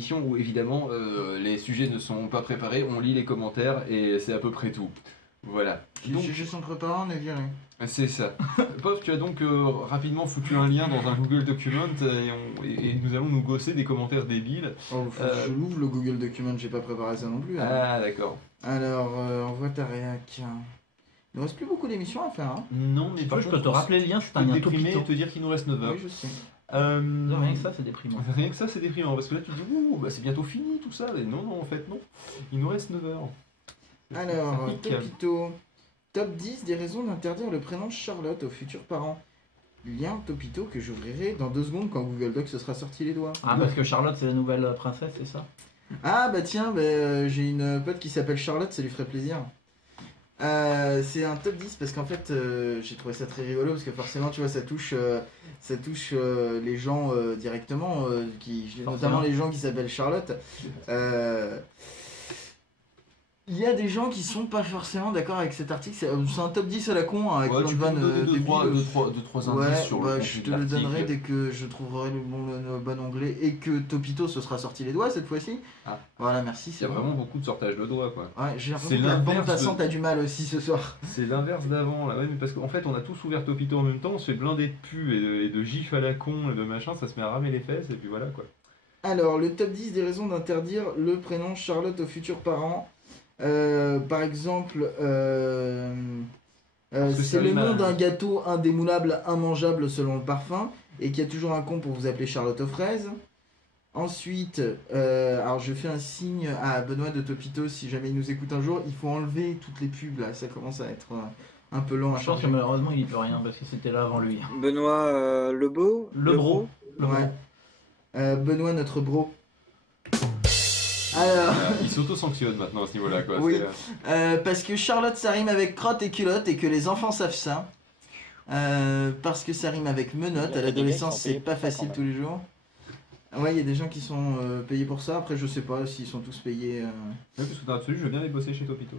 émission où évidemment les sujets ne sont pas préparés, on lit les commentaires et c'est à peu près tout. Voilà. Donc, j'ai juste en préparant, on est viré. C'est ça. Pof, tu as donc rapidement foutu un lien dans un Google Document et nous allons nous gosser des commentaires débiles. Oh, faut que je l'ouvre le Google Document, j'ai pas préparé ça non plus. Hein. Ah, d'accord. Alors, envoie ta réac. Il ne reste plus beaucoup d'émissions à faire. Hein. Non, mais je peux te rappeler le lien, c'est un lien déprimé Topito. et te dire qu'il nous reste 9 heures. Oui, je sais. Rien que ça, c'est déprimant. Rien que ça, c'est déprimant parce que là, tu te dis, ouh, bah, c'est bientôt fini tout ça. Mais non, en fait, non. Il nous reste 9 heures. Alors, Topito. Top 10 des raisons d'interdire le prénom Charlotte aux futurs parents. Lien Topito que j'ouvrirai dans 2 secondes quand Google Docs se sera sorti les doigts. Ah, parce que Charlotte, c'est la nouvelle princesse, c'est ça? Ah, bah tiens, j'ai une pote qui s'appelle Charlotte, ça lui ferait plaisir. C'est un top 10 parce qu'en fait, j'ai trouvé ça très rigolo parce que forcément, tu vois, ça touche les gens directement, notamment les gens qui s'appellent Charlotte. Il y a des gens qui sont pas forcément d'accord avec cet article. C'est un top 10 à la con, hein, avec ouais, plein de vannes deux, trois indices sur le je te le donnerai dès que je trouverai le bon onglet et que Topito se sera sorti les doigts cette fois-ci. Ah. Voilà, merci. Il y a vraiment beaucoup de sortage de doigts, quoi. Ouais, j'ai l'impression que la bande passante a du mal aussi ce soir. C'est l'inverse d'avant, là, ouais, mais parce qu'en fait, on a tous ouvert Topito en même temps, on se fait blinder de pubs et de gifs à la con et de machin, ça se met à ramer les fesses et puis voilà, quoi. Alors, le top 10 des raisons d'interdire le prénom Charlotte aux futurs parents. Par exemple, c'est le nom d'un gâteau indémoulable, immangeable selon le parfum, et qu'il y a toujours un con pour vous appeler Charlotte aux fraises. Ensuite, alors je fais un signe à Benoît de Topito, si jamais il nous écoute un jour, il faut enlever toutes les pubs là, ça commence à être un peu long à Je pense que malheureusement il n'y peut rien parce que c'était là avant lui. Benoît Lebeau Le bro. Ouais. Benoît notre bro. Alors... il s'auto-sanctionne maintenant à ce niveau-là, quoi. Oui, parce que Charlotte ça rime avec crotte et culotte et que les enfants savent ça. Parce que ça rime avec menottes, à l'adolescence c'est pas facile tous les jours. Ouais, il y a des gens qui sont payés pour ça, après je sais pas s'ils sont tous payés. Ouais, parce que dans l'absolu, je veux bien aller bosser chez Topito.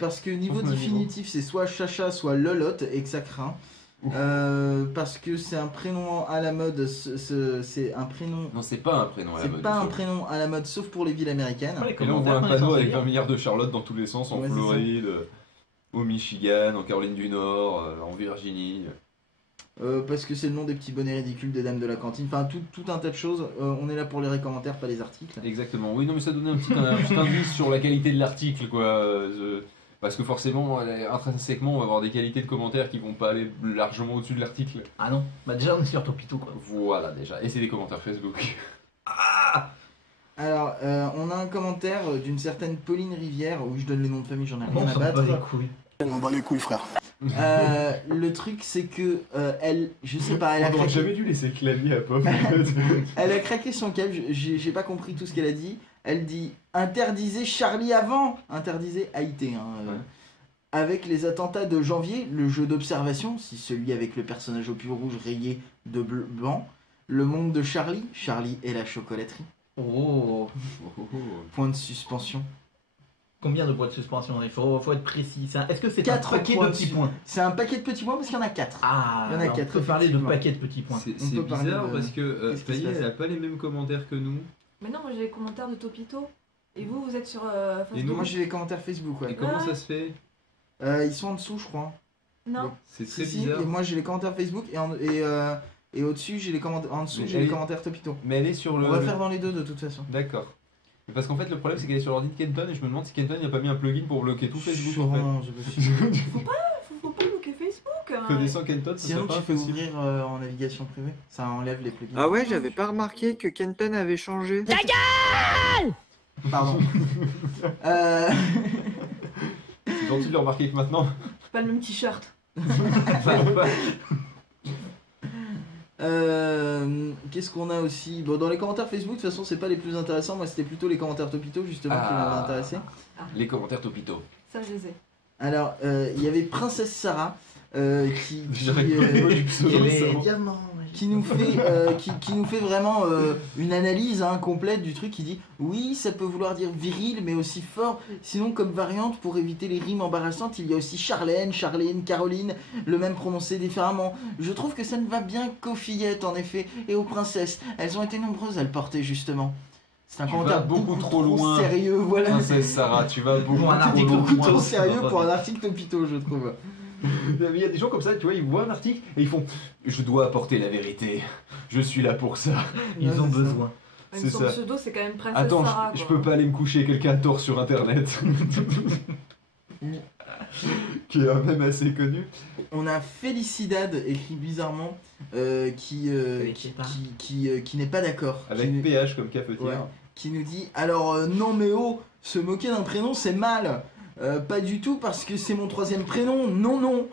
Parce que niveau définitif c'est soit chacha soit lolotte et que ça craint. Parce que c'est un prénom à la mode, c'est un prénom. Non, c'est pas un prénom à la mode. C'est pas un prénom à la mode, sauf pour les villes américaines. Ouais, et là, on voit un panneau avec 20 milliards de Charlotte dans tous les sens, en Floride, au Michigan, en Caroline du Nord, en Virginie. Parce que c'est le nom des petits bonnets ridicules des dames de la cantine. Enfin, tout un tas de choses. On est là pour lire les commentaires, pas les articles. Exactement. Oui, non, mais ça donnait un petit indice sur la qualité de l'article, quoi. Parce que forcément, intrinsèquement, on va avoir des qualités de commentaires qui vont pas aller largement au-dessus de l'article. Ah non, bah déjà on est sur Topito quoi. Voilà déjà, et c'est des commentaires Facebook. Ah alors, on a un commentaire d'une certaine Pauline Rivière, où je donne les noms de famille, j'en ai rien à on battre. bat les couilles. On bat les couilles, frère. Le truc c'est que elle, je sais pas, elle a On aurait craqué. jamais dû laisser le clavier à Pop. Elle a craqué son câble, j'ai pas compris tout ce qu'elle a dit. Elle dit interdisez Charlie avant, interdisez Haïté. Ouais. Avec les attentats de janvier, le jeu d'observation, si celui avec le personnage au pull rouge rayé de blanc, le monde de Charlie, Charlie et la chocolaterie. Oh. Point de suspension. Combien de points de suspension? Il faut être précis. Est-ce que c'est un 4 paquet de points petits points? C'est un paquet de petits points parce qu'il y en a 4. Ah, il y en a on 4. peut parler de effectivement. paquets de petits points. C'est On peut parler bizarre de- parce que Qu'est-ce qui se Faye, passe elle a pas les mêmes commentaires que nous. Mais non, moi j'ai les commentaires de Topito. Et vous êtes sur Et Facebook. nous, Moi j'ai les commentaires Facebook, Et ouais. comment ça se fait? Ils sont en dessous, je crois. Non. C'est très Si, bizarre. et moi j'ai les commentaires Facebook et au-dessus j'ai les commentaires. En dessous Mais j'ai elle les est- commentaires Topito. Mais elle est sur le. On va faire dans les deux de toute façon. D'accord. Parce qu'en fait, le problème, c'est qu'elle est sur l'ordi de Kenton et je me demande si Kenton n'a pas mis un plugin pour bloquer tout Facebook en fait. Sûrement, c'est possible. Faut pas bloquer Facebook. Hein. Connaissant Kenton, ça Sinon serait tu pas fais possible. ouvrir en navigation privée, ça enlève les plugins. Ah ouais, j'avais pas remarqué que Kenton avait changé. Pardon. C'est gentil de le remarquer que maintenant. C'est pas le même t-shirt. Qu'est-ce qu'on a aussi? Bon, dans les commentaires Facebook, de toute façon, c'est pas les plus intéressants. Moi, c'était plutôt les commentaires Topito, justement, qui m'avaient intéressé. Les commentaires Topito. Ça, je les ai. Alors, il y avait Princesse Sarah qui nous fait vraiment une analyse complète du truc. Qui dit oui, ça peut vouloir dire viril, mais aussi fort. Sinon, comme variante, pour éviter les rimes embarrassantes, il y a aussi Charlène, Charlène, Caroline, le même prononcé différemment. Je trouve que ça ne va bien qu'aux fillettes, en effet, et aux princesses. Elles ont été nombreuses à le porter, justement. C'est un Tu commentaire vas beaucoup trop loin. sérieux, voilà. Princesse Sarah, tu vas beaucoup un trop article loin. Beaucoup Moi, trop c'est sérieux pas pour un possible. article Topito, je trouve. Il y a des gens comme ça, tu vois, ils voient un article et ils font « Je dois apporter la vérité. Je suis là pour ça. Ils Ouais, ont c'est ça. besoin. C'est Son ça. pseudo, c'est quand même Princesse Attends, Sarah. je quoi. peux pas aller me coucher, quelqu'un a tort sur internet. » Qui est même assez connu. On a Felicidad, écrit bizarrement, qui n'est pas d'accord. Avec Qui- PH comme cafetière. Ouais, qui nous dit alors non mais oh, se moquer d'un prénom c'est mal. Pas du tout parce que c'est mon troisième prénom. Non.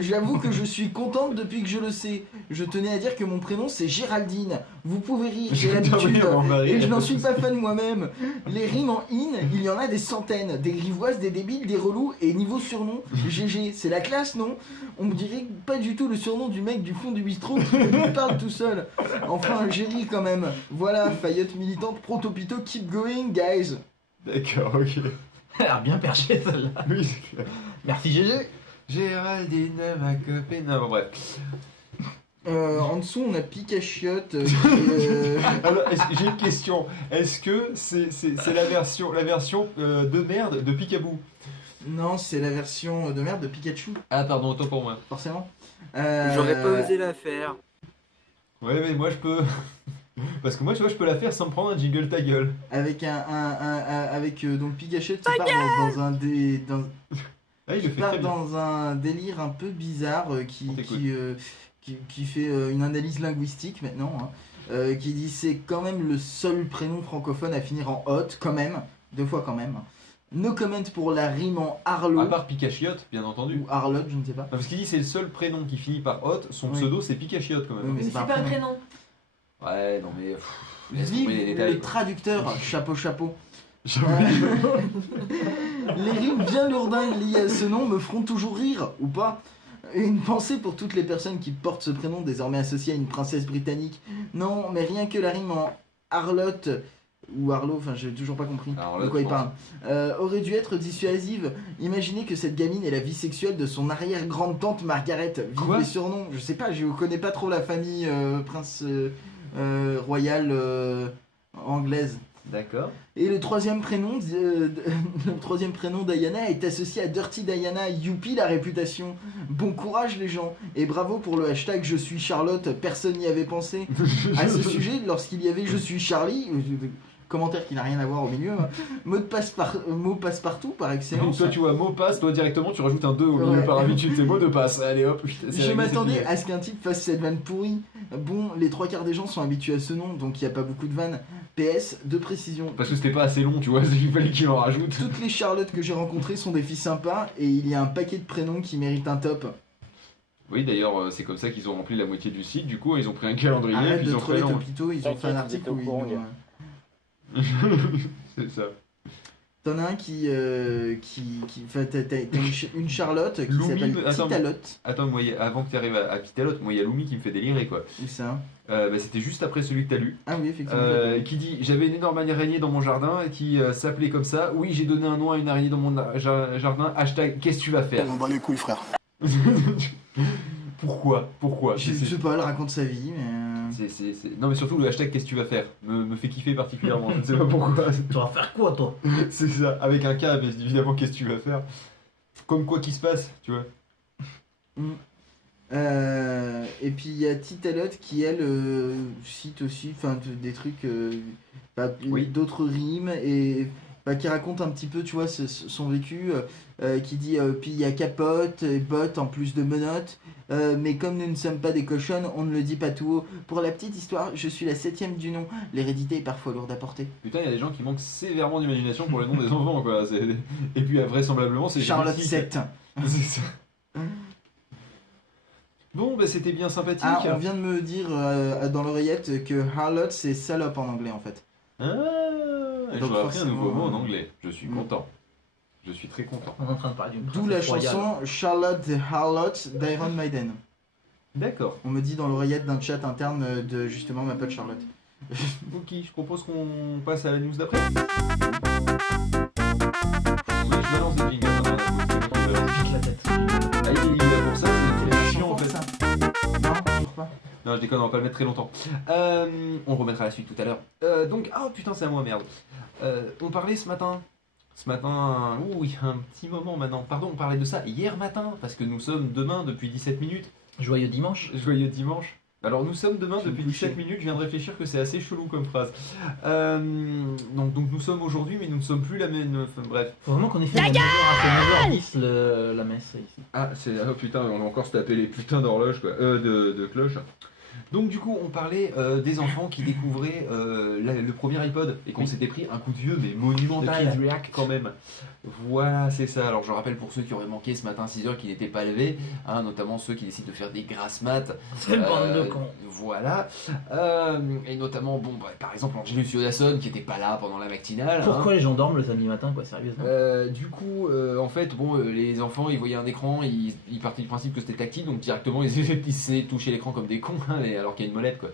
J'avoue que je suis contente depuis que je le sais. Je tenais à dire que mon prénom c'est Géraldine. Vous pouvez rire, j'ai l'habitude. Et je n'en suis pas fan moi-même. Les rimes en in, il y en a des centaines. Des grivoises, des débiles, des relous. Et niveau surnom, GG, c'est la classe, non? On me dirait pas du tout le surnom du mec du fond du bistrot qui me parle tout seul. Enfin, j'ai ri quand même. Voilà, faillite militante, pro-topito, keep going, guys. D'accord, ok. Elle a bien perché celle-là. Oui, c'est clair. Merci GG. Géraldine, ma copine. Non, bon, bref. En dessous, on a Picachiotte. Alors, j'ai une question. Est-ce que c'est la version de merde de Picaboo? Non, c'est la version de merde de Pikachu, Ah, pardon, autant pour moi. forcément. J'aurais pas osé la faire. Ouais, mais moi je peux. Parce que moi, tu vois, je peux la faire sans me prendre un jingle ta gueule. Avec donc Picachiotte qui part dans un Ah, il le fait part très bien. dans un délire un peu bizarre On t'écoute. qui fait une analyse linguistique maintenant, hein, qui dit c'est quand même le seul prénom francophone à finir en hot, quand même, 2 fois quand même. No comment pour la rime en Arlo À part Picachiotte, bien entendu. ou Arlotte, je ne sais pas. Non, parce qu'il dit c'est le seul prénom qui finit par hot, son Oui. pseudo c'est Picachiotte quand Oui, même. mais Mais c'est pas un prénom. Ouais, non mais. Laisse tomber les Vive détails. le traducteur, chapeau. J'avoue. Les rimes bien lourdingues liées à ce nom me feront toujours rire, ou pas. Une pensée pour toutes les personnes qui portent ce prénom désormais associé à une princesse britannique. Non, mais rien que la rime en Arlotte ou Arlo, enfin j'ai toujours pas compris Arlotte, de quoi il je parle, aurait dû être dissuasive. Imaginez que cette gamine ait la vie sexuelle de son arrière-grande-tante Margaret. Vive Quoi les surnoms. Je sais pas, je connais pas trop la famille prince royale anglaise. D'accord. Et le troisième prénom, Diana est associé à Dirty Diana. Youpi la réputation. Bon courage les gens. Et bravo pour le hashtag Je suis Charlotte. Personne n'y avait pensé. À ce sujet, lorsqu'il y avait Je suis Charlie, commentaire qui n'a rien à voir au milieu, hein, mot passe-partout par excellence. Toi tu vois mot passe, toi directement tu rajoutes un 2 au milieu Ouais. par habitude, c'est mot de passe. Allez hop, putain, c'est Je réglé, m'attendais c'est à ce qu'un type fasse cette vanne pourrie. Bon, les 3/4 des gens sont habitués à ce nom, donc il n'y a pas beaucoup de vannes. PS, de précision. Parce que c'était pas assez long, tu vois, il fallait qu'il en rajoute. Toutes les Charlottes que j'ai rencontrées sont des filles sympas et il y a un paquet de prénoms qui méritent un top. Oui, d'ailleurs, c'est comme ça qu'ils ont rempli la moitié du site. Du coup, ils ont pris un calendrier, Arrête puis de ils ont fait troller leur- Topito, ils ont fait un T'inquiète, article ils étaient où au ils courant, nous, gars. C'est ça. T'en as un enfin, t'as une Charlotte qui Lumi, s'appelle attends, Titalotte. Attends, moi, avant que tu arrives à Pitalote, moi, il y a Lumi qui me fait délirer, quoi. Où ça? C'était juste après celui que t'as lu. Ah oui, effectivement. Qui dit j'avais une énorme araignée dans mon jardin qui s'appelait comme ça. Oui, j'ai donné un nom à une araignée dans mon jardin. Hashtag qu'est-ce que tu vas faire? On bat les couilles, frère. Pourquoi Je sais pas, elle raconte sa vie, mais. Non, mais surtout le hashtag qu'est-ce que tu vas faire me fait kiffer particulièrement. Je ne sais pas pourquoi. Tu vas faire quoi toi? C'est ça. Avec un K, mais évidemment, qu'est-ce que tu vas faire? Comme quoi qui se passe, tu vois. Et puis il y a Titalotte qui elle cite aussi des trucs, Oui. d'autres rimes et qui raconte un petit peu, tu vois, son vécu, qui dit puis il y a capote et botte en plus de menottes, mais comme nous ne sommes pas des cochonnes, on ne le dit pas tout haut. Pour la petite histoire, je suis la 7ème du nom. L'hérédité est parfois lourde à porter. Putain, il y a des gens qui manquent sévèrement d'imagination pour les noms des enfants, quoi. Et puis, vraisemblablement, c'est Charlotte génétique. 7. C'est ça. Bon, bah c'était bien sympathique. Ah, on vient de me dire dans l'oreillette que Harlot c'est salope en anglais en fait. Ah, Donc j'aurais appris un nouveau mot en forcément, anglais. Je suis content. Je suis très content. On est en train de parler d'une D'où la princesse royale. chanson Charlotte the Harlot d'Iron Maiden. D'accord. On me dit dans l'oreillette d'un chat interne de justement ma pote Charlotte. Ok, je propose qu'on passe à la news d'après. Oui, je balance des jingles. Pique la tête. Ah, il est là pour ça, c'est chiant en fait. Non, toujours pas. Non, je déconne, on va pas le mettre très longtemps. On le remettra la suite tout à l'heure. Donc, ah putain, c'est à moi, merde. On parlait ce matin, ouh, il y a un petit moment maintenant. Pardon, on parlait de ça hier matin, parce que nous sommes demain depuis 17 minutes. Joyeux dimanche. Joyeux dimanche. Alors nous sommes demain Je vais depuis me coucher. 17 minutes, je viens de réfléchir que c'est assez chelou comme phrase. Donc nous sommes aujourd'hui, mais nous ne sommes plus la même... Enfin, bref. Faut vraiment qu'on ait fait à 9h10 la messe ici. Ah, c'est... Oh putain, on a encore se taper les putains d'horloges, quoi. De cloches. Donc du coup, on parlait des enfants qui découvraient le premier iPod et qu'on s'était pris un coup de vieux, mais monumental. Le Kids React. Quand même. Voilà, c'est ça. Alors je rappelle pour ceux qui auraient manqué ce matin 6h qui n'étaient pas levés, hein, notamment ceux qui décident de faire des grasses maths. C'est une bande de cons. Voilà. Et notamment, bon, bah, par exemple, Angelus Yodasson qui n'était pas là pendant la matinale. Pourquoi les gens dorment le samedi matin, quoi, sérieusement? Du coup, en fait, bon, les enfants, ils voyaient un écran, ils partaient du principe que c'était tactile, donc directement, ils essayaient de toucher l'écran comme des cons, hein, alors qu'il y a une molette, quoi.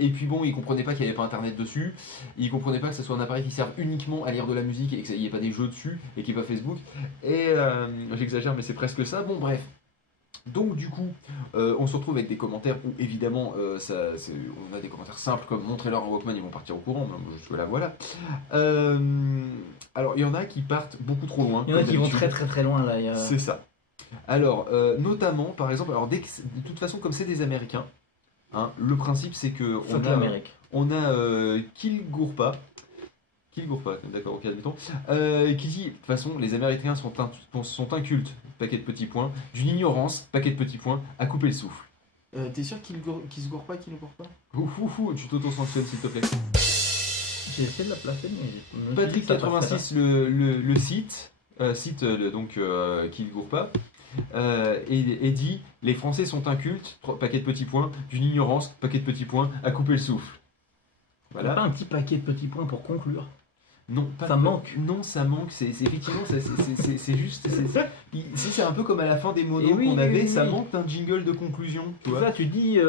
Et puis bon, ils comprenaient pas qu'il n'y avait pas internet dessus, ils comprenaient pas que ce soit un appareil qui serve uniquement à lire de la musique et qu'il n'y ait pas des jeux dessus et qu'il n'y ait pas Facebook. Et j'exagère, mais c'est presque ça. Bon, bref. Donc du coup, on se retrouve avec des commentaires où évidemment on a des commentaires simples comme montrez-leur un Walkman, ils vont partir au courant, jusque là voilà. Alors il y en a qui partent beaucoup trop loin. Il y en a comme qui vont d'habitude. très très très loin là. C'est ça. Alors notamment par exemple, alors de toute façon comme c'est des Américains, hein, le principe c'est que Fuck l'Amérique. on a Kilgourpa, d'accord, ok, admettons, qui dit, de toute façon, les Américains sont incultes, paquet de petits points, d'une ignorance, paquet de petits points, à couper le souffle. T'es sûr qu'il se gourre pas, qu'il ne gourre pas? Tu t'auto-sanctionnes s'il te plaît. J'ai essayé de la placer, mais... Patrick86, le site, Kilgourpa, et dit, les Français sont incultes, paquet de petits points, d'une ignorance, paquet de petits points, à couper le souffle. Voilà. Pas un petit paquet de petits points pour conclure. Non, pas ça manque. Non, ça manque. C'est effectivement, c'est juste. C'est un peu comme à la fin des monos oui, qu'on avait. oui, Ça oui. manque d'un jingle de conclusion. Tu vois. Ça, tu dis,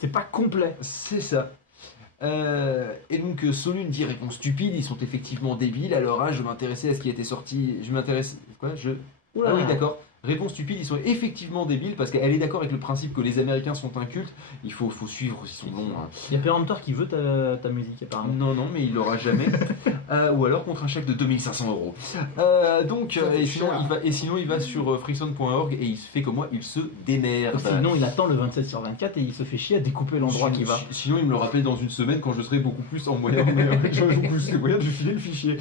c'est pas complet. C'est ça. Et donc Solune dit réponse stupide. Ils sont effectivement débiles. Alors je m'intéressais à ce qui était sorti. Je m'intéresse. Quoi Oula. Ah oui, d'accord. Réponse stupide, ils sont effectivement débiles parce qu'elle est d'accord avec le principe que les Américains sont incultes. Il faut suivre, ils sont bons. Hein. Il y a Péremptoire qui veut ta musique apparemment. Non, mais il l'aura jamais. Ou alors contre un chèque de 2500 €. Et sinon, il va sur frickson.org et il fait comme moi, il se démerde. Sinon, il attend le 27/24 et il se fait chier à découper l'endroit qui va. Sinon, il me le rappelle dans une semaine quand je serai beaucoup plus en moyen de filer le fichier.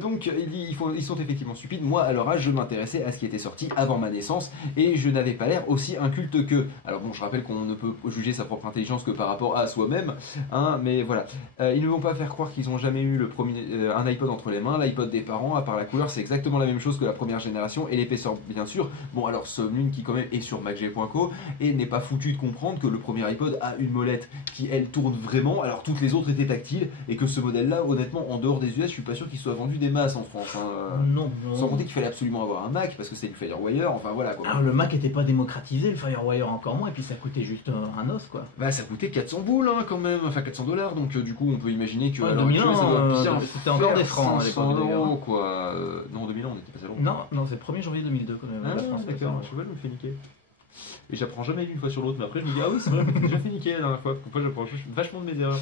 Donc, il dit, ils sont effectivement stupides. Moi, à leur âge, je m'intéressais à ce qui était sorti avant ma naissance et je n'avais pas l'air aussi inculte qu'eux. Alors bon, je rappelle qu'on ne peut juger sa propre intelligence que par rapport à soi-même, hein, mais voilà. Ils ne vont pas faire croire qu'ils n'ont jamais eu un iPod entre les mains. L'iPod des parents, à part la couleur, c'est exactement la même chose que la première génération et l'épaisseur, bien sûr. Bon, alors Somlune qui quand même est sur macg.co et n'est pas foutu de comprendre que le premier iPod a une molette qui, elle, tourne vraiment, alors toutes les autres étaient tactiles et que ce modèle-là, honnêtement, en dehors des US, je suis pas sûr qu'il soit vendu des masses en France. Hein. Non. Sans compter qu'il fallait absolument avoir un Mac parce que c'est du Firewire, enfin voilà quoi. Alors le Mac était pas démocratisé, le Firewire encore moins, et puis ça coûtait juste un os quoi. Bah ça coûtait 400 boules hein, quand même, enfin $400, donc du coup on peut imaginer que... Ouais, alors, 2001, ça doit bien c'était encore faire des francs à 500 l'époque d'ailleurs. € quoi. Non, 2001 on était passé long. Non, c'est le 1er janvier 2002 quand même. Ah la France, d'accord, je sais pas, je me fais niquer. Et j'apprends jamais d'une fois sur l'autre, mais après je me dis ah oui c'est vrai, je me suis déjà fait niquer la dernière fois, pourquoi j'apprends vachement de mes erreurs.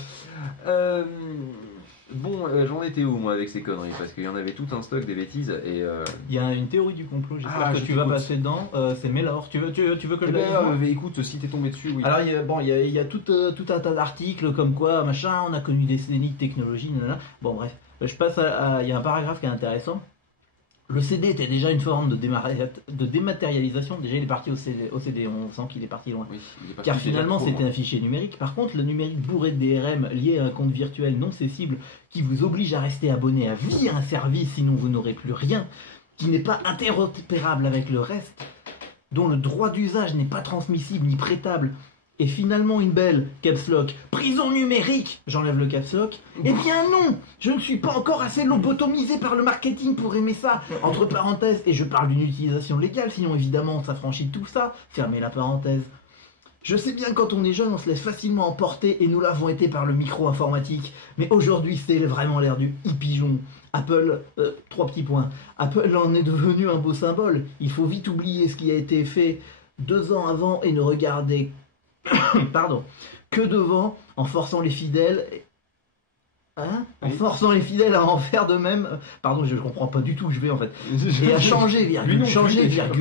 Bon, j'en étais où moi avec ces conneries, parce qu'il y en avait tout un stock des bêtises et... Il y a une théorie du complot, j'espère que je tu vas t'écoute. passer dedans, c'est Mélor. Tu veux que je la dise écoute, si t'es tombé dessus, oui. Alors il y a tout un tas d'articles comme quoi, machin, on a connu des décennies de technologie, nanana. Bon bref, je passe il y a un paragraphe qui est intéressant. Le CD était déjà une forme de dématérialisation. Déjà, il est parti au CD. On sent qu'il est parti loin. Oui, il est parti Car déjà finalement, trop c'était loin. un fichier numérique. Par contre, le numérique bourré de DRM lié à un compte virtuel non cessible qui vous oblige à rester abonné à vie à un service, sinon vous n'aurez plus rien, qui n'est pas interopérable avec le reste, dont le droit d'usage n'est pas transmissible ni prêtable, et finalement une belle caps lock prison numérique, j'enlève le caps lock. Eh bien non, je ne suis pas encore assez lobotomisé par le marketing pour aimer ça, entre parenthèses, et je parle d'une utilisation légale, sinon évidemment ça franchit tout ça, fermez la parenthèse. Je sais bien, quand on est jeune, on se laisse facilement emporter et nous l'avons été par le micro informatique. Mais aujourd'hui, c'est vraiment l'ère du e-pigeon. Apple, 3 petits points. Apple en est devenu un beau symbole. Il faut vite oublier ce qui a été fait 2 ans avant et ne regarder pardon, que devant en forçant les fidèles. Hein, en forçant les fidèles à en faire de même. Pardon, je comprends pas du tout où je vais en fait. Et à changer, virgule,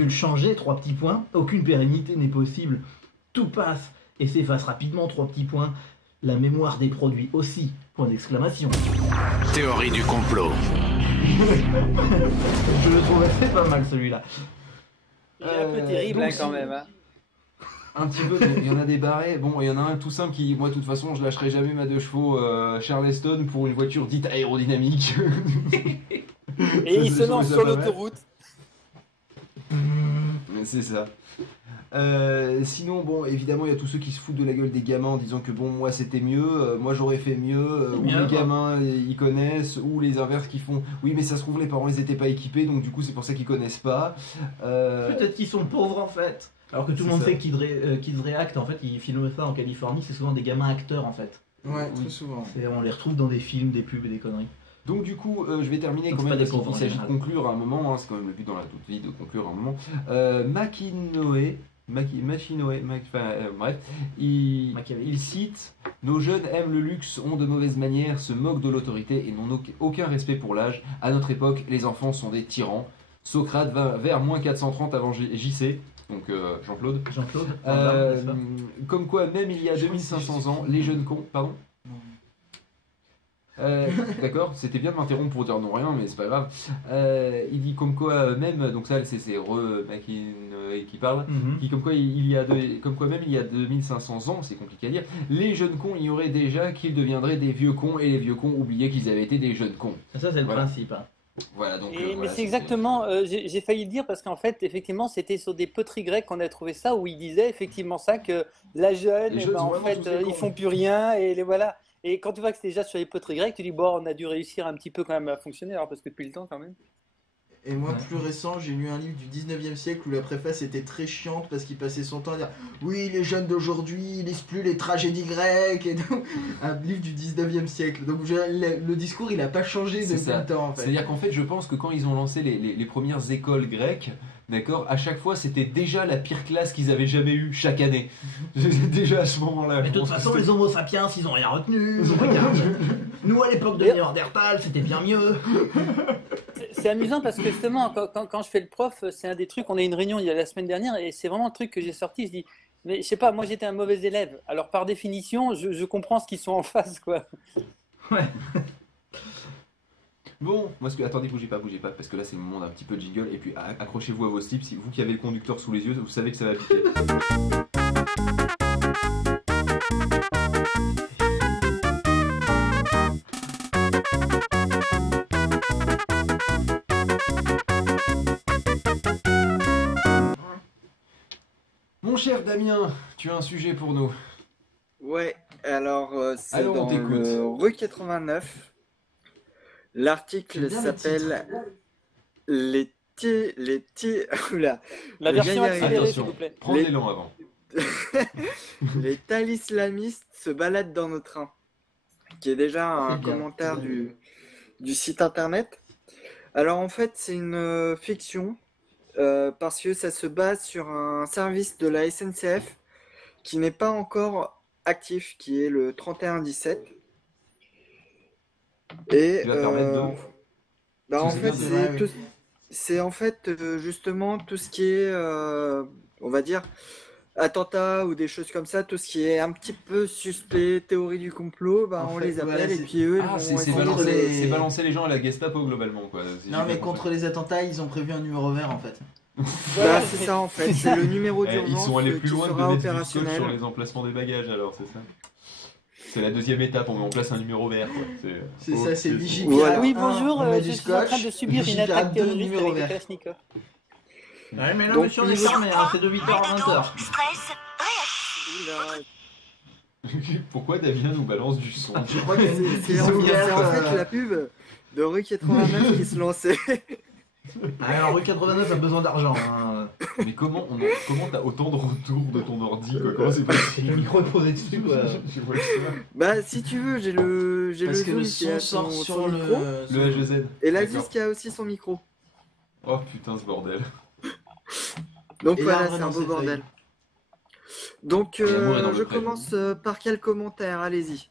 changer, 3 petits points. Aucune pérennité n'est possible. Tout passe et s'efface rapidement, 3 petits points. La mémoire des produits aussi, point d'exclamation. Théorie du complot. Je le trouve assez pas mal celui-là. Il est un peu terrible donc, quand même. Hein. Un petit peu, il y en a des barrés. Bon, il y en a un tout simple qui, moi, de toute façon, je lâcherai jamais ma 2 chevaux Charleston pour une voiture dite aérodynamique. Et il se lance sur l'autoroute. C'est ça. Sinon, bon, évidemment, il y a tous ceux qui se foutent de la gueule des gamins en disant que bon, moi c'était mieux, moi j'aurais fait mieux, ou les gamins ils connaissent, ou les inverses qui font oui, mais ça se trouve les parents ils étaient pas équipés donc du coup c'est pour ça qu'ils connaissent pas. Peut-être qu'ils sont pauvres en fait. Alors que tout le monde sait Kids React, en fait, ils filment ça en Californie, c'est souvent des gamins acteurs en fait. Ouais, très souvent. Et on les retrouve dans des films, des pubs et des conneries. Donc du coup, je vais terminer quand même parce qu'il s'agit de conclure à un moment, hein, c'est quand même le but dans la toute vie de conclure à un moment. Bref, il cite « Nos jeunes aiment le luxe, ont de mauvaises manières, se moquent de l'autorité et n'ont aucun respect pour l'âge. À notre époque, les enfants sont des tyrans. Socrate va vers moins 430 avant JC. » Donc Jean-Claude. Comme quoi, même il y a 2500 ans, les jeunes cons... Pardon ? D'accord, c'était bien de m'interrompre pour dire non rien, mais c'est pas grave. Il dit comme quoi même, donc ça c'est qui parle, qui comme quoi même il y a 2500 ans, c'est compliqué à dire, les jeunes cons ignoraient déjà qu'ils deviendraient des vieux cons et les vieux cons oubliaient qu'ils avaient été des jeunes cons. Ça c'est le principe. Hein. Voilà, donc, mais c'est exactement, j'ai failli le dire parce qu'en fait, effectivement, c'était sur des poteries grecques qu'on a trouvé ça où il disait effectivement ça que la jeune, en fait, ils font plus rien et les voilà. Et quand tu vois que c'est déjà sur les poteries grecques, tu dis bon, on a dû réussir un petit peu quand même à fonctionner, alors parce que depuis le temps quand même. Et moi, plus récent, j'ai lu un livre du 19e siècle où la préface était très chiante parce qu'il passait son temps à dire oui, les jeunes d'aujourd'hui, ils lisent plus les tragédies grecques. Et donc, un livre du 19e siècle. Donc, le discours, il n'a pas changé depuis le temps. En fait. C'est-à-dire qu'en fait, je pense que quand ils ont lancé les premières écoles grecques, d'accord, à chaque fois, c'était déjà la pire classe qu'ils avaient jamais eue chaque année. Déjà à ce moment-là. Mais de toute façon, les homo sapiens, ils ont rien retenu. Nous, à l'époque de Néandertal, c'était bien mieux. C'est amusant parce que justement, quand je fais le prof, c'est un des trucs, on a eu une réunion il y a la semaine dernière et c'est vraiment un truc que j'ai sorti, je dis, mais je sais pas, moi j'étais un mauvais élève, alors par définition, je comprends ce qu'ils sont en face, quoi. Ouais. Bon, moi, attendez, bougez pas, parce que là c'est le moment d'un petit peu de jingle, et puis accrochez-vous à vos slips, si vous qui avez le conducteur sous les yeux, vous savez que ça va piquer. Mon cher Damien, tu as un sujet pour nous. Ouais, alors c'est alors, dans le Rue 89. L'article s'appelle Oula. La version accélérée, s'il vous plaît. Prends l'élan avant. Les tals islamistes se baladent dans nos trains. Qui est déjà un commentaire du site internet. Alors en fait, c'est une fiction. Parce que ça se base sur un service de la SNCF qui n'est pas encore actif, qui est le 3117. Et en fait, c'est en fait justement tout ce qui est, on va dire, attentats ou des choses comme ça, tout ce qui est un petit peu suspect, théorie du complot, on les appelle et puis eux, c'est balancer les gens à la Gestapo globalement, quoi. Non, mais contre les attentats, ils ont prévu un numéro vert en fait. Voilà, c'est ça en fait, c'est le numéro d'urgence. Ils sont allés plus loin que de mettre du scotch opérationnel sur les emplacements des bagages, alors c'est ça. C'est la deuxième étape, on met en place un numéro vert. C'est ça, c'est Vigipirate. Oui, bonjour, je suis en train de subir une attaque terroriste avec des Kalachnikov. Ouais, mais là, monsieur, on est fermé, c'est de 8h à 20h. Pourquoi Damien nous balance du son? Je crois que c'est en fait la pub de Rue 89 qui se lançait. Alors, rue 89 a besoin d'argent. Hein. Mais comment t'as autant de retours de ton ordi quoi? Comment c'est C'est possible? le micro est posé dessus, quoi. Je vois ça. Bah, si tu veux, j'ai le Parce que Zoom le qui son a sort son sur micro. Le HEZ. Et D'accord. l'Aziz qui a aussi son micro. Oh putain ce bordel. Donc Et voilà, l'arbre c'est un dans beau ses bordel. Donc L'amour est dans le je pré. commence par quel commentaire? Allez-y.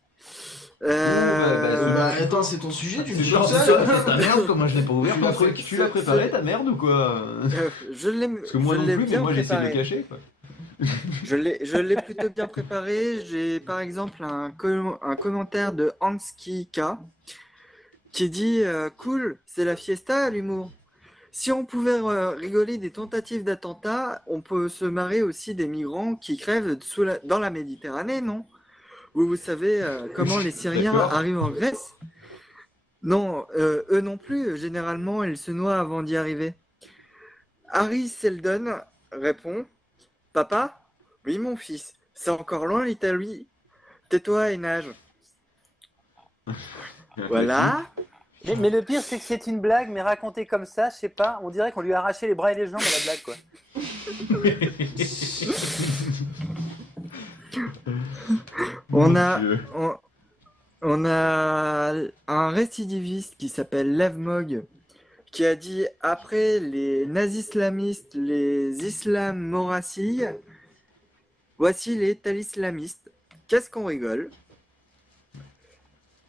Attends, c'est ton sujet, tu le C'est cherches genre- seul. C'est ta merde, comme moi je l'ai pas ouvert. Tu l'as préparé ta merde ou quoi? Je l'ai Parce que moi je non l'ai plus, mais bien moi j'essaie de le préparé. cacher quoi. Je l'ai plutôt bien préparé. J'ai par exemple un commentaire de Hanski K qui dit cool, c'est la fiesta, l'humour. Si on pouvait rigoler des tentatives d'attentat, on peut se marrer aussi des migrants qui crèvent dans la Méditerranée, non? Vous savez comment les Syriens D'accord. arrivent en Grèce? Non, eux non plus. Généralement, ils se noient avant d'y arriver. Harry Seldon répond papa? Oui, mon fils. C'est encore loin l'Italie. Tais-toi et nage. Voilà. Mais le pire, c'est que c'est une blague, mais racontée comme ça, je sais pas, on dirait qu'on lui a arraché les bras et les jambes à la blague, quoi. On a un récidiviste qui s'appelle Lev Mog qui a dit après les nazis-islamistes, les islam-morassis, voici les talislamistes. Qu'est-ce qu'on rigole?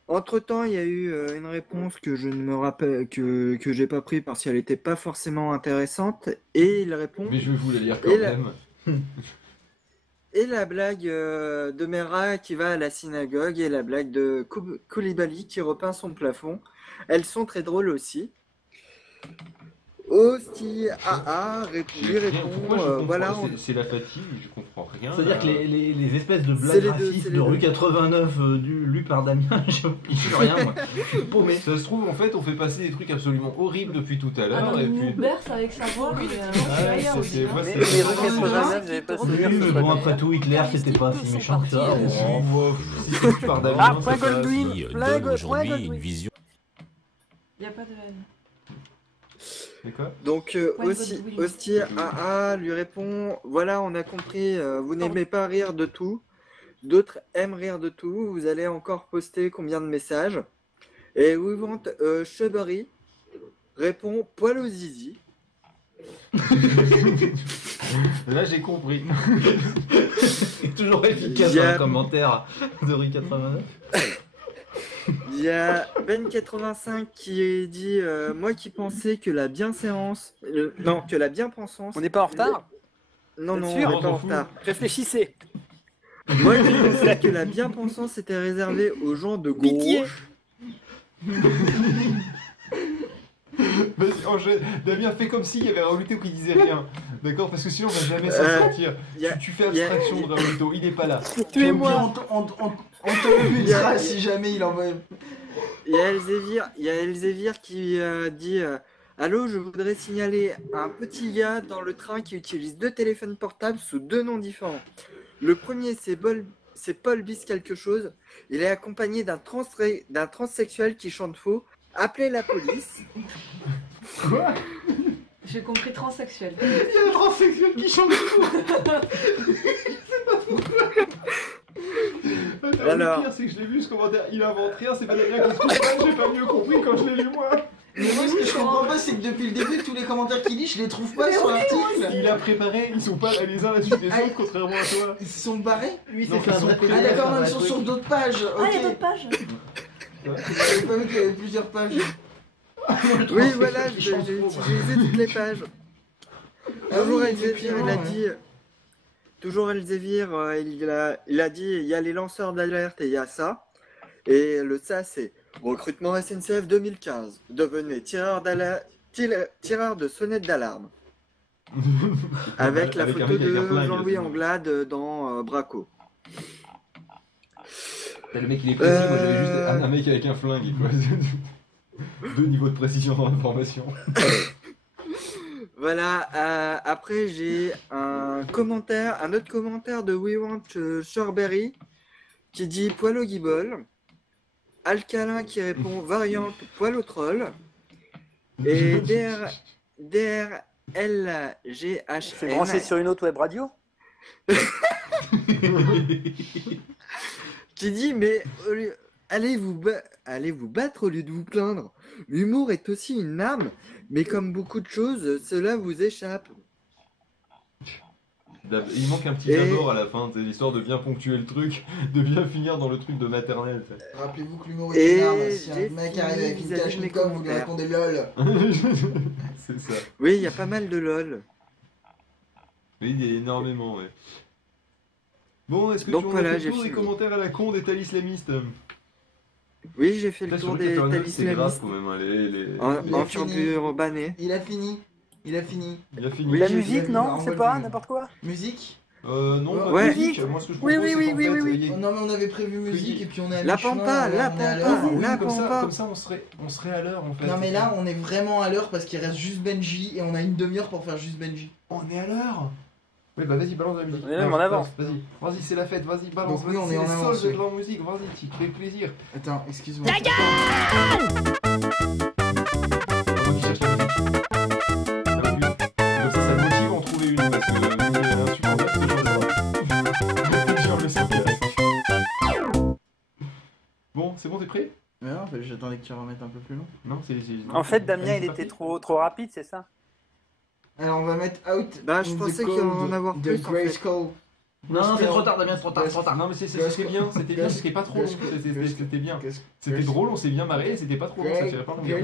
Entre-temps, il y a eu une réponse que je ne me rappelle que j'ai pas pris parce qu'elle n'était pas forcément intéressante et il répond Mais je vais vous la lire quand Et la- même. et la blague de Mera qui va à la synagogue et la blague de Koulibaly qui repeint son plafond. Elles sont très drôles aussi. Hosti AA lui répond Pourquoi je comprends voilà, c'est la fatigue, je comprends rien. C'est-à-dire que les espèces de C'est blagues les deux, racistes c'est les de rue deux. 89 lues par Damien, je suis rien moi. Paumé. Ça se trouve, en fait, on fait passer des trucs absolument horribles depuis tout à Ah l'heure. non, et il puis... nous berce avec sa voix, mais Ah, c'est ailleurs ça, aussi. c'est- hein. moi, Mais c'est- les Ah, rues 89, j'avais pas souvenir. Oui, que mais ce bon, soit après tout, Hitler c'était pas si méchant que ça. Oh, bon. wow, si c'est par Damien, Ah, ça point passe. Goldwyn, Qui point donne Goldwyn. aujourd'hui une vision. Il n'y a pas de haine. C'est quoi? Donc Ouais, Godwin. Hosti AA lui répond voilà, on a compris, vous n'aimez pas rire de tout, d'autres aiment rire de tout, vous allez encore poster combien de messages? Et We Want Shrubbery répond poil au zizi. Là, j'ai compris. Toujours efficace Il y a- dans le commentaire de rue 89. Il y a Ben85 qui dit moi qui pensais que la bienséance non, que la bien-pensance. On n'est pas en retard? Non, Vous non, êtes on sûr? n'est On pas s'en en fout. retard. Réfléchissez. Moi qui pensais que la bien-pensance était réservée aux gens de gauche. Pitié. Vas-y, Damien, fais comme s'il y avait Raoulito qui disait rien. D'accord? Parce que sinon, on va jamais s'en sortir. y a- Tu fais y a- abstraction de Raoulito, il est pas là. Tuez-moi. On te le Il y a- bulletera si jamais il envoie. Il y a Elzevir qui dit allô, je voudrais signaler un petit gars dans le train qui utilise 2 téléphones portables sous 2 noms différents. Le premier, c'est Paul Bis quelque chose. Il est accompagné d'un transsexuel qui chante faux. Appelez la police. Quoi? J'ai compris transsexuel. Il y a un transsexuel qui chante Alors. Le pire, c'est que je l'ai vu ce commentaire. Il invente rien, c'est pas Damien qui se comprend. J'ai pas mieux compris quand je l'ai lu moi. Mais moi, ce que je comprends pas, c'est que depuis le début, tous les commentaires qu'il lit, je les trouve pas sur l'article. Il a préparé, ils sont pas les uns là-dessus des Ah, autres, contrairement à toi. Ils se sont barrés. Lui, Non, c'est fait ils un sont vrai prêts. PDF, Ah d'accord, un non, ils vrai sont truc. sur d'autres pages. Ah, il y a Ok. d'autres pages. J'avais pas vu qu'il y avait plusieurs pages. Oui, voilà, j'ai utilisé toutes les pages. Toujours oui, Elzevir, effectivement, il a ouais. dit. Toujours Elzevir, il a dit il y a les lanceurs d'alerte et il y a ça. Et le ça, c'est recrutement SNCF 2015. Devenez tireur de sonnette d'alarme. Avec la Avec un photo mec avec un de flingue, Jean-Louis sinon. Anglade dans Braco. Le mec il est précis, moi j'avais juste un mec avec un flingue quoi. 2 niveaux de précision dans l'information. Voilà, après j'ai un autre commentaire de We Want Sherberry qui dit poil au guibol. Alcalin qui répond variante poil au troll. Et DRLGHM. C'est branché sur une autre web radio. Qui dit mais allez vous battre au lieu de vous plaindre. L'humour est aussi une arme, mais comme beaucoup de choses, cela vous échappe. Il manque un petit d'abord à la fin, c'est l'histoire de bien ponctuer le truc, de bien finir dans le truc de maternelle. Rappelez-vous que l'humour est une arme. Si un mec arrive avec une Kalachnikov, vous lui répondez LOL. C'est ça. Oui, il y a pas mal de LOL. Oui, il y a énormément, ouais. Bon, est-ce que Donc tu voilà, as fait j'ai le tour des fini. commentaires à la con des islamistes? Oui, j'ai fait le Putain, tour sur le des 89, c'est grave islamistes quand même, hein, en turbo-urbané. Il a fini. Il a fini. Oui, La j'ai musique, vu, non, bah, c'est on pas va n'importe quoi. Musique. Non, pas Ouais. de musique. Moi, ce que je Oui, propose, oui, c'est qu'en oui, fait, oui, oui. il y ait- Oh, non, mais on avait prévu musique et puis on a La mis chemin, pampa, là, la on est à pampa. l'heure. Oui, La comme ça, pampa. comme ça, on serait à l'heure en fait. Non, mais là, on est vraiment à l'heure parce qu'il reste juste Benji et on a une demi-heure pour faire juste Benji. On est à l'heure. Oui, bah vas-y, balance la musique. On est même en avance. Vas-y, c'est la fête, vas-y, balance. Donc oui, on vas-y, est en c'est les avance, soldes oui. de la musique, vas-y, tu te fais plaisir. Attends, excuse-moi. Moi qui cherche la musique. Ça va plus. Comme ça me motive à en trouver une parce que insupportable ce genre de genre le sens direct. Bon, c'est bon, t'es prêt? Mais non, j'attendais que tu remettes un peu plus long. Non, c'est. En fait, Damien, Allez, il c'est était parti. trop rapide, c'est ça? Alors, on va mettre out. Bah, je in the pensais qu'il y cold en avoir de plus, en fait. Grayskull. Non, c'est trop tard, Damien, c'est trop tard, c'est trop tard. Non, mais c'était bien, c'était pas trop long, c'était bien. C'était drôle, on s'est bien marré, c'était pas trop long, ça tirait pas longueur.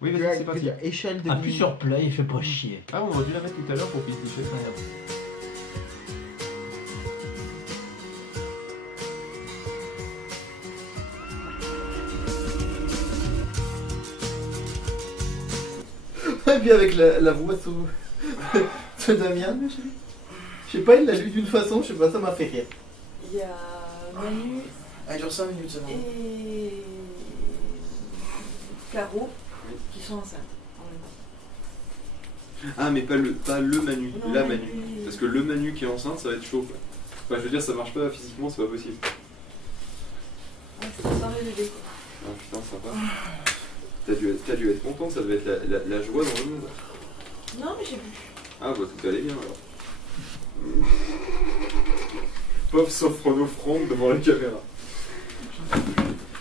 Oui, vas-y, c'est parti. Échelle de Appuie sur play et fais pas chier. Ah, on aurait dû la mettre tout à l'heure pour qu'il se déchire. Et puis avec la voix de Damien, je sais pas, il l'a lu d'une façon, je sais pas, ça m'a fait rire. Il y a Manu Ah, il dure 5 minutes seulement. et Caro qui sont enceintes en même temps. Ah, mais pas le Manu, Non, la Manu. Manu. Parce que le Manu qui est enceinte, ça va être chaud. Quoi. Enfin, je veux dire, ça marche pas physiquement, c'est pas possible. Ouais, c'est pas pareil bébé quoi. Ah putain, sympa. T'as dû être content, ça devait être la joie dans le monde. Non mais j'ai vu. Ah, bah tout allait bien alors. Pauvre s'offre en offrande devant la caméra. Ah,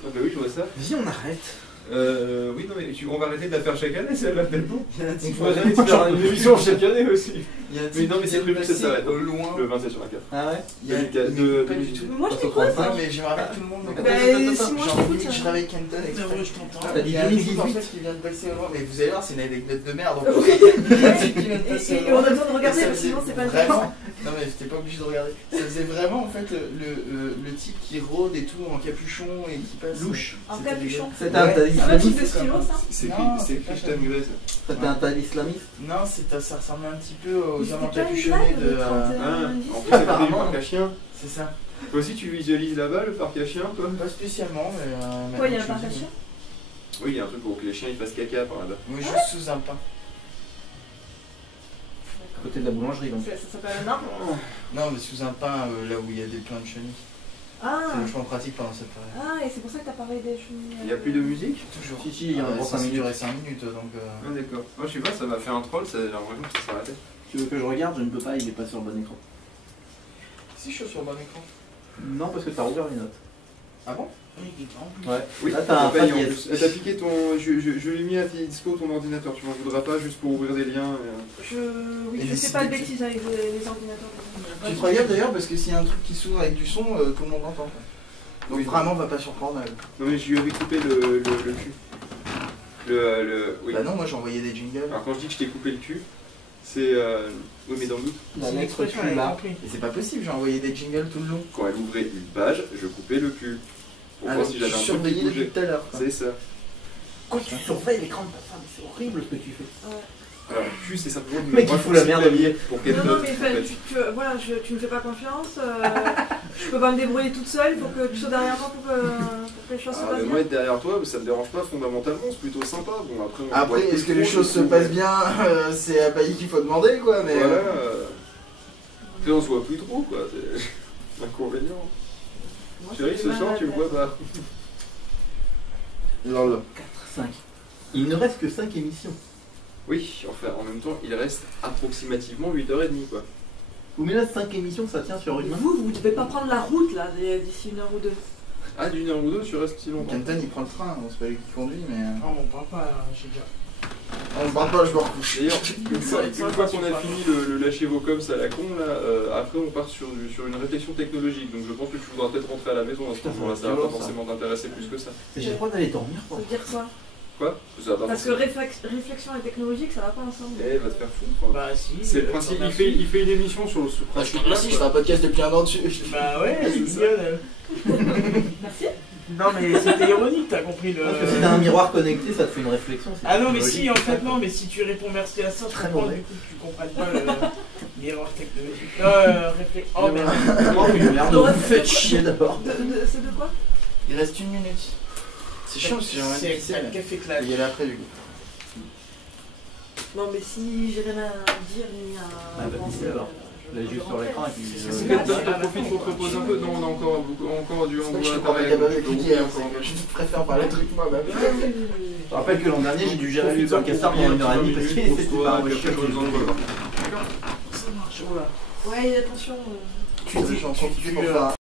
bah oui, je vois ça. Viens, on arrête. Oui, non, mais on va arrêter de la faire chaque année, celle-là, peut-être non. Il y a un On type pourrait arrêter de faire une émission chaque année aussi. il y a un Mais type non, mais qui c'est vient prévu de que ça passer s'arrête. au loin. Le 27 sur la 4. Ah ouais Il y a Pas du tout. Mais moi je t'écoute. Non, mais j'aimerais bien que tout le monde. Bah, si moi, je J'ai envie t'écoute, que je hein. réveille Kenton exprès. je t'entends. Il y a un 2018. type en fait qui vient de passer au loin. Mais vous allez voir, c'est une anecdote de merde. Ouais. Il y a un type qui vient de passer Et au on loin. a besoin de regarder Et ça parce que sinon c'est pas le vraiment... temps. Non mais t'es pas obligé de regarder. Ça faisait vraiment en fait le type qui rôde et tout en capuchon et qui passe. Louche. En C'était capuchon. rigolo. C'était un tas C'est un truc islamiste. de stylo ça. C'est Non, c'est c'est pas Christian ça. Grey, ça. C'était un tas islamiste. Non, ça ressemble un petit peu aux C'était hommes pas une encapuchonnés blague de. de 30 Ah, indices. en plus, c'est pas des Apparemment. parcs à chiens. C'est ça. Toi aussi, tu visualises là-bas le parc à chiens, toi? Pas spécialement, mais. Quoi, il y a un je parc à dis- chiens? Oui, il y a un truc pour que les chiens ils fassent caca par là-bas. Oui, juste sous un pain. À côté de la boulangerie donc. Ça s'appelle un arbre? Non, mais sous un pain là où il y a des plein de chenilles. Ah. C'est vachement pratique pendant cette période. Ah, et c'est pour ça que t'as parlé des chenilles. Il n'y a plus de musique? Toujours. Si, il y en a pour ça 5 minutes. durait 5 minutes donc. Ah, d'accord. Moi, je sais pas, ça m'a fait un troll, ça a l'impression que ça s'arrêtait. Tu veux que je regarde? Je ne peux pas, il est pas sur le bon écran. Si je suis sur le bon écran. Non, parce que t'as ouvert les notes. Ah bon? Oui, en plus. Ouais. Oui, Là, t'as un paye en palier. plus. T'as piqué ton. Je l'ai mis à tes dispo ton ordinateur, tu m'en voudras pas juste pour ouvrir des liens. Oui, Et je les fais pas de CD. bêtises avec les ordinateurs. Tu te regardes d'ailleurs parce que s'il y a un truc qui s'ouvre avec du son, tout le monde entend. Quoi. Donc Oui. vraiment, va pas surprendre. Non, mais je lui avais coupé le cul. Oui. Bah non, moi j'ai envoyé des jingles. Alors, quand je dis que je t'ai coupé le cul, c'est. Oui, mais dans le doute, La lettre expression, cul elle est là. comprise. Et c'est pas possible, j'ai envoyé des jingles tout le long. quand elle ouvrait une page, je coupais le cul. Pour Ah, voir donc si tu j'avais un truc qui surveillais depuis bougeait. tout à l'heure. quoi. C'est ça. Quand tu surveilles l'écran de ta femme, c'est horrible ce que tu fais. Alors, le cul, c'est simplement de Le mec, il fout la merde au milieu. Pour qu'elle Non, non, note, mais en enfin, fait. voilà, tu me fais pas confiance. Je peux pas me débrouiller toute seule. Il faut que tu sois derrière moi pour que les choses se Ah, passent mais bien. moi être derrière toi, ça me dérange pas fondamentalement, c'est plutôt sympa. Bon, après, on Après, voit est-ce que tout les le choses se monde, passent bien C'est à Pailly qu'il faut demander quoi, mais. Voilà. Après, on se voit plus trop, quoi. C'est l'inconvénient. Moi, ça Chérie, fait ce mal à soir, la tu me tête. vois pas. Lol. 4, 5. Il ne reste que 5 émissions. Oui, enfin, en même temps, il reste approximativement 8h30, quoi. Ou mais là, 5 émissions, ça tient sur une main. Vous devez pas prendre la route là d'ici 1 heure ou 2. Ah, d'une heure ou deux, tu restes si longtemps. Kenton il prend le train, c'est pas lui qui conduit, mais. Non, on parle pas, j'ai déjà. On parle pas, je me recouche. D'ailleurs, une fois qu'on a fini le lâcher vos coms à la con, là, après on part sur une réflexion technologique. Donc je pense que tu voudras peut-être rentrer à la maison à ce moment-là, ça va pas forcément t'intéresser plus que ça. J'ai le droit d'aller dormir, Ça quoi. veut dire quoi? Quoi? Ça va pas Parce que forcément. réflexion et technologique, ça va pas ensemble. Eh, va te faire foutre. Bah si. C'est le principe, il fait une émission sur ce Ah, je principe suis là. je fais un podcast depuis un an dessus. Bah ouais, c'est c'est ça. mignonne. Merci. Non mais c'était ironique, t'as compris le... Parce que si t'as un miroir connecté, ça te fait une réflexion. c'est Ah non mais technologique. si, en fait non, mais si tu réponds merci à ça, je Très comprends, mauvais. du coup tu comprends pas le miroir technologique. Non, réflexion. Oh merde. Oh mais merde, vous me faites chier d'abord. C'est de quoi? Il reste 1 minute. C'est chiant parce que j'aimerais C'est pisser, un mais café je clash. vais y aller après du coup. Non mais si j'ai rien à dire ni à Ah, bah, penser, c'est alors. Là, juste sur l'écran et puis. T'en profites pour te reposer un peu. Non, on a encore du C'est vrai que je suis pas capable de cliquer, hein, c'est que je préfère parler de trucs moi-même. Je rappelle que l'an dernier, j'ai dû gérer le Castar pendant 1h30 parce que c'était pas un après j'aurai besoin de toi. Ça marche, voilà. Ouais, attention. Je suis en train de